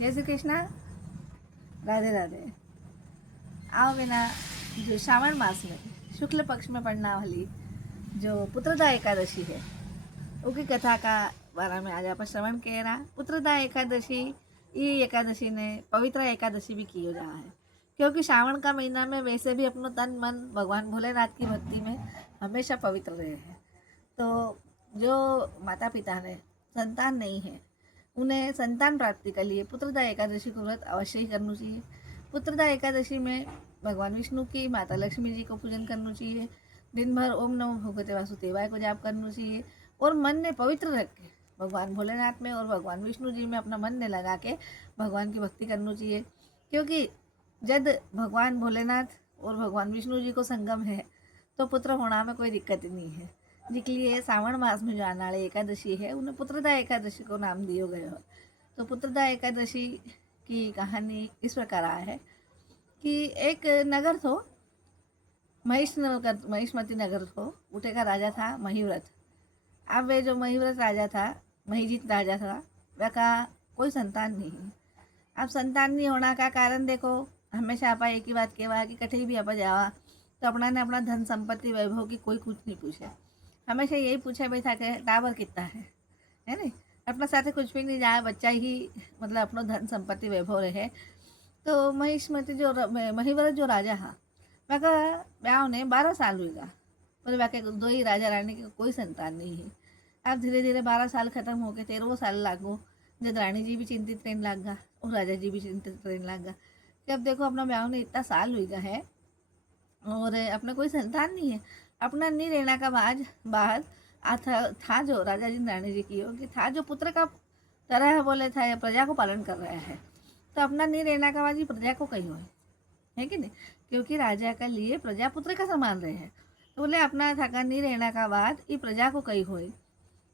जय श्री कृष्णा। राधे राधे। आओ बिना जो श्रावण मास में शुक्ल पक्ष में पड़ने वाली जो पुत्रदा एकादशी है उसकी कथा का बारे में आज आप श्रवण कह रहा। पुत्रदा एकादशी ये एकादशी ने पवित्र एकादशी भी की हो रहा है, क्योंकि श्रावण का महीना में वैसे भी अपनो तन मन भगवान भोलेनाथ की भक्ति में हमेशा पवित्र रहे हैं। तो जो माता पिता ने संतान नहीं है उन्हें संतान प्राप्ति के लिए पुत्रदा एकादशी को व्रत अवश्य ही करना चाहिए। पुत्रदा एकादशी में भगवान विष्णु की माता लक्ष्मी जी को पूजन करना चाहिए। दिन भर ओम नमो भगवते वासुदेवाय को जाप करना चाहिए और मन ने पवित्र रख के भगवान भोलेनाथ में और भगवान विष्णु जी में अपना मन ने लगा के भगवान की भक्ति करनी चाहिए। क्योंकि जब भगवान भोलेनाथ और भगवान विष्णु जी को संगम है तो पुत्र होना में कोई दिक्कत ही नहीं है। जिसके लिए सावन मास में जो आने वाली एकादशी है उन्हें पुत्रदा एकादशी को नाम दिया गया है। तो पुत्रदा एकादशी की कहानी इस प्रकार है कि एक नगर थो, महिष्मती नगर थो। उठे का राजा था महिव्रत। अब वे जो महिव्रत राजा था, महिजीत राजा था, वह का कोई संतान नहीं। अब संतान नहीं होने का कारण देखो, हमेशा आपा एक ही बात कहवा कि कहीं भी आप जावा तो अपना ने अपना धन संपत्ति वैभव की कोई कुछ नहीं पूछे। हमेशा यही पूछे भाई था कि टावर कितना है नहीं। अपना साथे कुछ भी नहीं जाए, बच्चा ही मतलब अपनो धन संपत्ति वैभव रहे। तो महिष्मती जो महिव्रत जो राजा हा वह का ब्याह ने 12 साल हुएगा, पर वह के दो ही राजा रानी के कोई संतान नहीं है। अब धीरे धीरे 12 साल खत्म हो गए, 13वां साल लागो। जब रानी जी भी चिंतित रहने लग गया और राजा जी भी चिंतित रहने लग गया कि अब देखो अपना ब्याह ने इतना साल हुएगा है और अपना कोई संतान नहीं है। अपना नहीं रहना का बाद था जो राजा जी रानी जी की कि था जो पुत्र का तरह बोले था प्रजा को पालन कर रहा है। तो अपना नहीं रहना का बाद ये प्रजा को कहीं हो है कि नहीं, क्योंकि राजा का लिए प्रजा पुत्र का समान रहे हैं। तो बोले अपना थका नहीं रहना का बाद ये प्रजा को कहीं हो,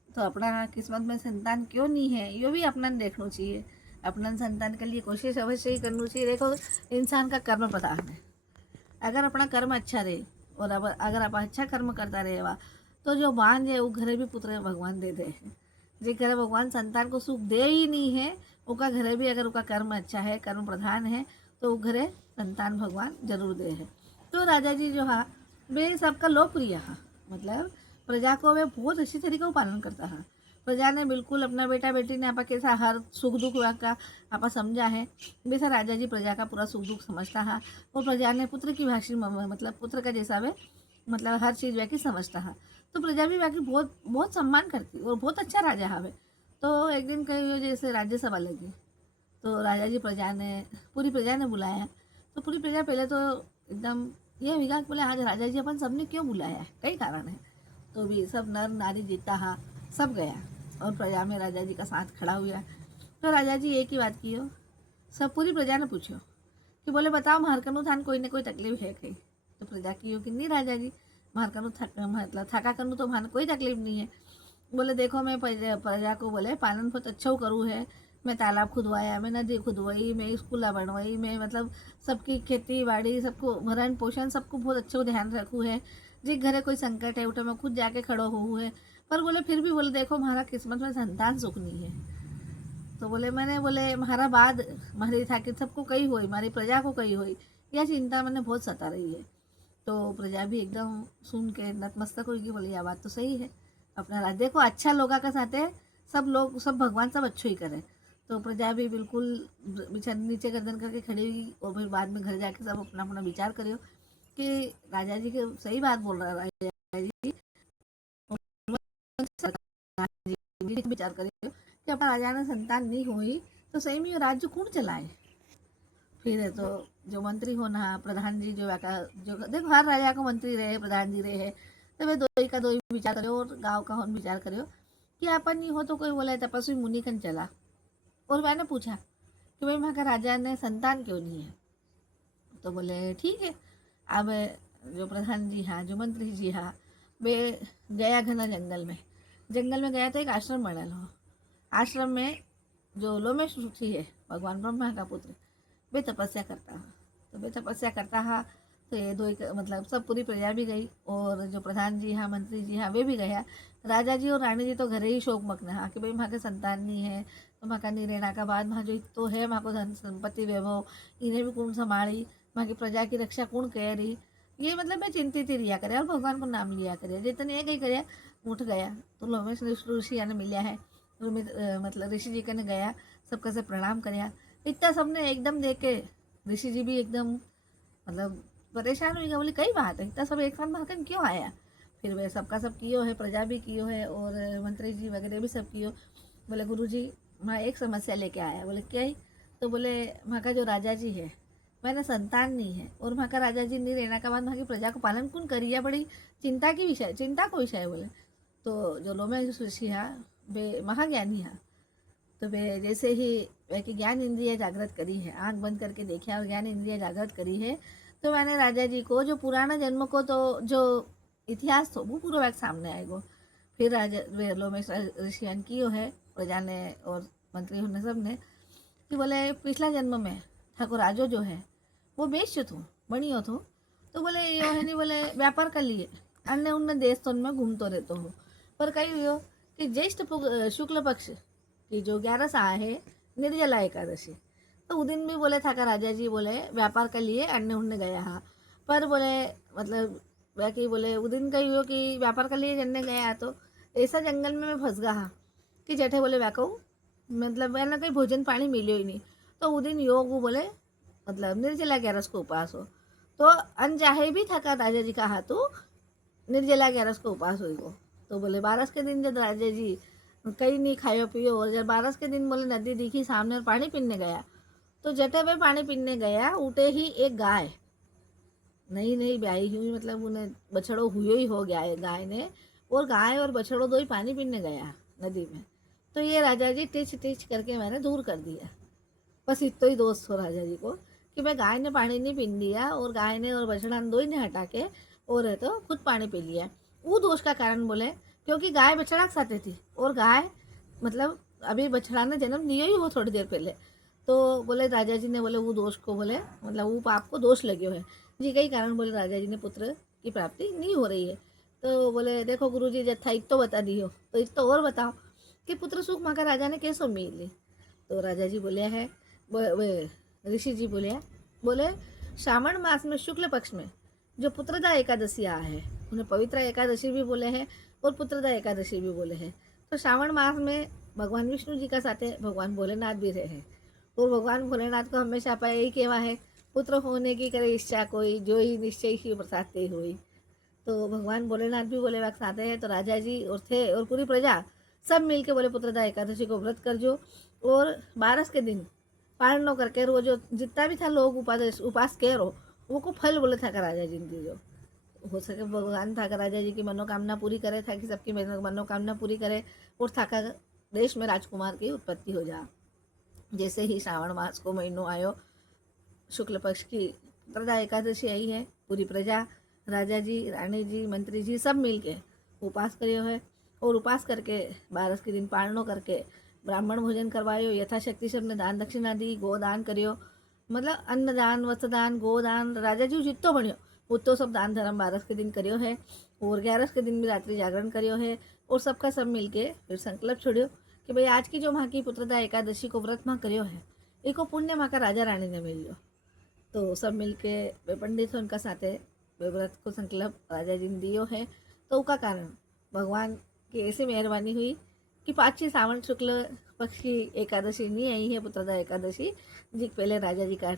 तो अपना किस्मत में संतान क्यों नहीं है ये भी अपना देखना चाहिए। अपना संतान के लिए कोशिश अवश्य ही करनी चाहिए। देखो, इंसान का कर्म प्रधान है। अगर अपना कर्म अच्छा रहे और अब अगर आप अच्छा कर्म करता रहेगा तो जो बांझ है वो घरे भी पुत्र भगवान दे दे है। जो घरे भगवान संतान को सुख दे ही नहीं है, उसका घरे भी अगर उसका कर्म अच्छा है, कर्म प्रधान है, तो वो घरे संतान भगवान जरूर दे है। तो राजा जी जो है वे सबका लोकप्रिय है, मतलब प्रजा को वे बहुत अच्छी तरीके से पालन करता है। प्रजा ने बिल्कुल अपना बेटा बेटी ने आपा कैसा हर सुख दुख का आपा समझा है, वैसा राजा जी प्रजा का पूरा सुख दुख समझता है। और प्रजा ने पुत्र की भाषी मतलब पुत्र का जैसा वे मतलब हर चीज़ वह की समझता है। तो प्रजा भी बाकी बहुत बहुत सम्मान करती और बहुत अच्छा राजा हवे। तो एक दिन कहीं जैसे राज्यसभा लगी तो राजा जी पूरी प्रजा ने बुलाया। तो पूरी प्रजा पहले तो एकदम ये विकास बोले आज राजा जी अपन सबने क्यों बुलाया है, कई कारण है। तो भी सब नर नारी जीता हा सब गया और प्रजा में राजा जी का साथ खड़ा हुआ। तो राजा जी एक ही बात की हो, सब पूरी प्रजा ने पूछो कि बोले बताओ मारकनु थान कोई ने कोई तकलीफ है कहीं। तो प्रजा की हो कि नहीं राजा जी, मारकनु मतलब थका कनु तो मान कोई तकलीफ नहीं है। बोले देखो मैं प्रजा को बोले पालन बहुत अच्छा करूँ है। मैं तालाब खुदवाया, मैं नदी खुदवाई, मैं स्कूल बनवाई, मैं मतलब सबकी खेती बाड़ी सबको भरण पोषण सबको बहुत अच्छे ध्यान रखूँ है। जिस घरे कोई संकट है उठे मैं खुद जाके खड़ो हूँ है। पर बोले फिर भी बोले देखो हमारा किस्मत में संतान सुख नहीं है। तो बोले मैंने बोले हमारा बाद हमारी था कि सबको कही हुई हमारी प्रजा को कही हुई, यह चिंता मैंने बहुत सता रही है। तो प्रजा भी एकदम सुन के नतमस्तक होगी, बोले यह बात तो सही है। अपना राज देखो अच्छा लोगों का साथ है, सब लोग सब भगवान सब अच्छो ही करे। तो प्रजा भी बिल्कुल बिछा नीचे गर्दन करके खड़ी हुई और फिर बाद में घर जाके सब अपना अपना विचार करियो कि राजा जी के सही बात बोल रहा है राजा जी। विचार करियो कि अपना राजा ने संतान नहीं हुई तो सही में राज्य कौन चलाए। फिर है तो जो मंत्री होना प्रधान जी जो जो देखो हर राजा को मंत्री रहे प्रधान जी रहे, तो वे दो ही का दो ही विचार करो और गांव का हम विचार करो कि अपन नहीं हो तो कोई बोला तपस्वी मुनि कन चला। और मैंने पूछा कि भाई वहाँ का राजा ने संतान क्यों नहीं है। तो बोले ठीक है। अब जो प्रधान जी हाँ जो मंत्री जी हाँ वे गया घना जंगल में गया तो एक आश्रम बनल हो। आश्रम में जो लोमेश ऋषि है भगवान ब्रह्मा का पुत्र वे तपस्या करता है। तो वे तपस्या करता है तो ये दो मतलब सब पूरी प्रजा भी गई और जो प्रधान जी हाँ मंत्री जी हाँ वे भी गया। राजा जी और रानी जी तो घरे ही शोक मग्न हाँ कि भाई वहाँ के संतान नहीं है तो माँ का नहीं रहना का बाद माँ जो तो है माँ को धन संपत्ति वैभव इन्हें भी कौन संभाली, माँ की प्रजा की रक्षा कौन कह रही, ये मतलब मैं चिंतित ही रिया करे और भगवान को नाम लिया करे। जितने एक ही करे उठ गया तो लोमेश ऋषि ने मिलिया है, मतलब ऋषि जी कने गया, सबका से प्रणाम करया। इतना सबने एकदम देख के ऋषि जी भी एकदम मतलब परेशान हुई, बोली कई बात है, इतना सब एक साथ भागन क्यों आया। फिर वे सबका सब कियो है, प्रजा भी कियो है और मंत्री जी वगैरह भी सब कियो। बोले गुरु जी मैं एक समस्या लेके आया। बोले क्या ही, तो बोले वहाँ का जो राजा जी है मैंने संतान नहीं है और वहाँ का राजा जी नहीं रहना के बाद वहाँ की प्रजा को पालन कौन करिए, बड़ी चिंता की विषय, चिंता को विषय है। बोले तो जो लोमेश ऋषि है वे महाज्ञानी है, तो वे जैसे ही वे की ज्ञान इंद्रिय जागृत करी है, आंख बंद करके देखा और ज्ञान इंद्रिय जागृत करी है, तो मैंने राजा जी को जो पुराना जन्म को तो जो इतिहास थो वो पूरा एक सामने आएगा। फिर राजा वे लोमेश ऋषियन की है प्रजा ने और मंत्री ने सब ने कि बोले पिछला जन्म में ठाकुर राजो जो है वो बेच थो बनियो थो, तो बोले यो है नहीं, बोले व्यापार कर लिए अन्य उन्य देश तो उनमें घूमतो रहते हो। पर कही हुआ कि ज्येष्ठ शुक्ल पक्ष की जो 11 है निर्जला एकादशी, तो उस दिन भी बोले था का राजा जी बोले व्यापार के लिए अन्य उन्य गया हा, पर बोले मतलब वह कि बोले उस दिन कही हो कि व्यापार के लिए जन्ने गया तो ऐसा जंगल में मैं फंस गया हा कि जठे बोले वह कहूँ मतलब वह ना कहीं भोजन पानी मिले ही नहीं, तो उस दिन योग बोले मतलब निर्जला 11 को उपास हो, तो अनचाहे भी थका राजा जी का हाथों निर्जला 11 को उपास हुई को। तो बोले 12 के दिन जब राजा जी कहीं नहीं खायो पियो और जब 12 के दिन बोले नदी दिखी सामने और पानी पीने गया, तो जटे में पानी पीने गया उठे ही एक गाय नई नई ब्याही हुई, मतलब उन्हें बछड़ो हुई ही हो गया है गाय ने, और गाय और बछड़ो दो ही पानी पीने गया नदी में। तो ये राजा जी टिच टिच करके मैंने दूर कर दिया। बस इतना ही दोस्त हो राजा जी को कि मैं गाय ने पानी नहीं पी लिया और गाय ने और बछड़ा दो ही ने हटा के और है तो खुद पानी पी लिया। वो दोष का कारण बोले क्योंकि गाय बछड़ा के साथे थी और गाय मतलब अभी बछड़ा ने जन्म दिया ही वो थोड़ी देर पहले, तो बोले राजा जी ने बोले वो दोष को बोले मतलब वो पाप को दोष लगे हुए जी कई कारण बोले राजा जी ने पुत्र की प्राप्ति नहीं हो रही है। तो बोले देखो गुरु जी जब था इत तो बता दियो, तो इत तो और बताओ कि पुत्र सुख माँ का राजा ने कैसो मिली। तो राजा जी बोले है ऋषि जी बोले श्रावण मास में शुक्ल पक्ष में जो पुत्रदा एकादशी आ है उन्हें पवित्र एकादशी भी बोले हैं और पुत्रदा एकादशी भी बोले हैं। तो श्रावण मास में भगवान विष्णु जी का साथ भगवान भोलेनाथ भी रहे हैं और भगवान भोलेनाथ को हमेशा पाए यही कहवा है पुत्र होने की करे इच्छा कोई जो ही निश्चय ही बरसाते हुई। तो भगवान भोलेनाथ भी बोले वक्त आते हैं, तो राजा जी और थे और पूरी प्रजा सब मिलके बोले पुत्रदा एकादशी को व्रत कर जो और 12 के दिन पारण करके रोज जितना भी था लोग उपास कह रो वो को फल बोले था राजा जी की जो हो सके भगवान था राजा जी की मनोकामना पूरी करे था कि सबकी मनोकामना पूरी करे और था देश में राजकुमार की उत्पत्ति हो जा। जैसे ही श्रावण मास को महीनों आयो शुक्ल पक्ष की पुत्रदा एकादशी आई है, पूरी प्रजा राजा जी रानी जी मंत्री जी सब मिल के उपास करियो है और उपास करके 12 के दिन पारणो करके ब्राह्मण भोजन करवायो, यथाशक्ति से अपने दान दक्षिणा दी, गोदान करियो, मतलब अन्नदान वस्त्रदान गोदान राजा जी जितो बनियो उतो सब दान धर्म 12 के दिन करियो है और 11 के दिन भी रात्रि जागरण करियो है और सबका सब मिलके फिर संकल्प छोड़ियो कि भाई आज की जो माँ की पुत्रदा एकादशी को व्रत माँ करियो है एको पुण्य माँ का राजा रानी ने मिलियो। तो सब मिलके वे पंडित उनका साथे वे व्रत को संकल्प राजा जी ने दियो है। तो उसका कारण भगवान की ऐसी मेहरबानी हुई कि 5 सावन शुक्ल पक्ष की एकादशी नहीं आई है पुत्रदा एकादशी जी पहले राजा जी का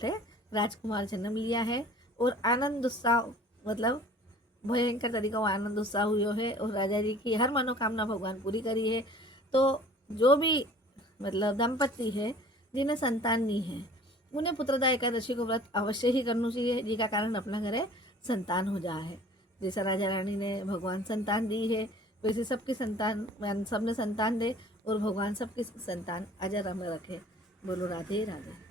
राजकुमार जन्म लिया है और आनंद उत्साह मतलब भयंकर तरीका वो आनंद उत्साह हुआ है और राजा जी की हर मनोकामना भगवान पूरी करी है। तो जो भी मतलब दंपति है जिन्हें संतान नहीं है उन्हें पुत्रदा एकादशी को व्रत अवश्य ही करना चाहिए जिसका कारण अपना घरे संतान हो जा है। जैसा राजा रानी ने भगवान संतान दी है वैसे सबकी संतान सबने संतान दे और भगवान सबकी संतान अजर अमर रखे। बोलो राधे राधे।